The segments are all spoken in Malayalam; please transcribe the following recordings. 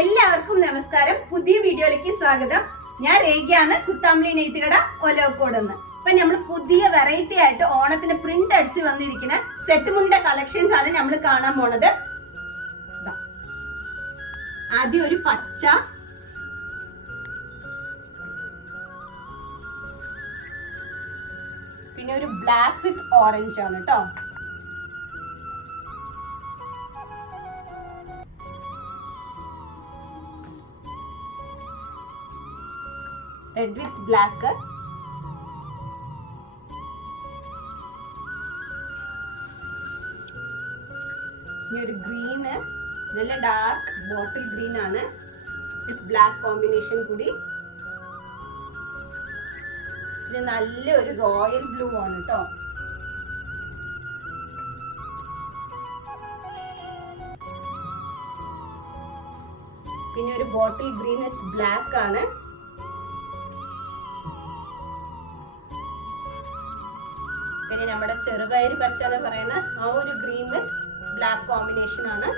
എല്ലാവർക്കും നമസ്കാരം. പുതിയ വീഡിയോയിലേക്ക് സ്വാഗതം. ഞാൻ രേഖയാണ്, കുത്താമ്പളി നെയ്ത്തുകട ഒലവക്കോടെന്ന്. അപ്പൊ നമ്മൾ പുതിയ വെറൈറ്റി ആയിട്ട് ഓണത്തിന് പ്രിന്റ് അടിച്ച് വന്നിരിക്കുന്ന സെറ്റ് മുണ്ടിന്റെ കളക്ഷൻസ് ആണ് നമ്മൾ കാണാൻ പോണത്. ആദ്യം ഒരു പച്ച, പിന്നെ ഒരു ബ്ലാക്ക് വിത്ത് ഓറഞ്ച് ആണ് കേട്ടോ. റെഡ് വിത്ത് ബ്ലാക്ക്, ഇനി ഒരു ഗ്രീന്, നല്ല ഡാർക്ക് ബോട്ടിൽ ഗ്രീൻ ആണ് വിത്ത് ബ്ലാക്ക് കോമ്പിനേഷൻ കൂടി. പിന്നെ നല്ല ഒരു റോയൽ ബ്ലൂ ആണ് കേട്ടോ. പിന്നെ ഒരു ബോട്ടിൽ ഗ്രീൻ വിത്ത് ബ്ലാക്ക് ആണ്. പിന്നെ നമ്മുടെ ചെറുപയർ പച്ച എന്ന് പറയുന്ന ആ ഒരു ഗ്രീൻ വിത്ത് ബ്ലാക്ക് കോമ്പിനേഷൻ ആണ്.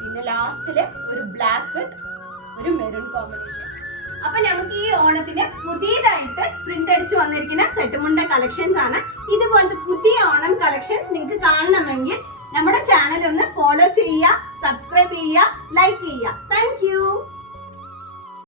പിന്നെ ലാസ്റ്റില് ഒരു ബ്ലാക്ക് വിത്ത് ഒരു മെറൂൺ കോമ്പിനേഷൻ. അപ്പൊ നമുക്ക് ഈ ഓണത്തിന് പുതിയതായിട്ട് പ്രിന്റ് അടിച്ച് വന്നിരിക്കുന്ന സെറ്റ് മുണ്ട കളക്ഷൻസ് ആണ്. ഇതുപോലത്തെ പുതിയ ഓണം കളക്ഷൻസ് നിങ്ങൾക്ക് കാണണമെങ്കിൽ നമ്മുടെ ചാനൽ ഒന്ന് ഫോളോ ചെയ്യുക, സബ്സ്ക്രൈബ് ചെയ്യുക, ലൈക്ക് ചെയ്യുക.